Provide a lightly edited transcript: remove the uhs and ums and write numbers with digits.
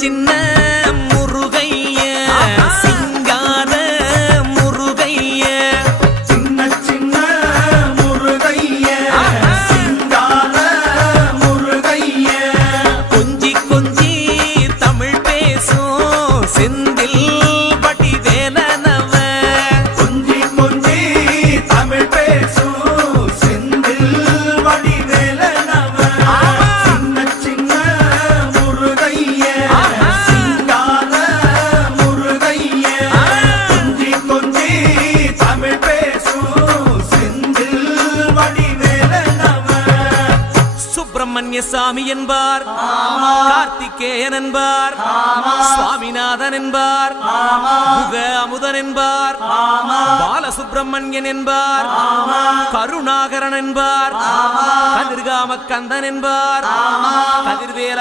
சின்ன முருகைய சிங்கார முருகைய சின்ன சின்ன முருகைய சிங்கார முருகைய கொஞ்சி கொஞ்சி தமிழ் பேசும் செந்தில் வடிவேலனவ கொஞ்சி கொஞ்சி தமிழ் பேசும் செந்தில் வடிவேலனவ சின்ன சின்ன முருகைய சிங்கார முருகைய கொஞ்சி கொஞ்சி தமிழ் பேசும் செந்தில் வடிவேலனவ சுப்பிரமணிய சாமி என்பார், கார்த்திகேயன் என்பார், சுவாமிநாதன் என்பார், முக அமுதன் என்பார், பாலசுப்பிரமணியன் என்பார், கருணாகரன் என்பார், கதிர்காம கந்தன் என்பார், கதிர்வேல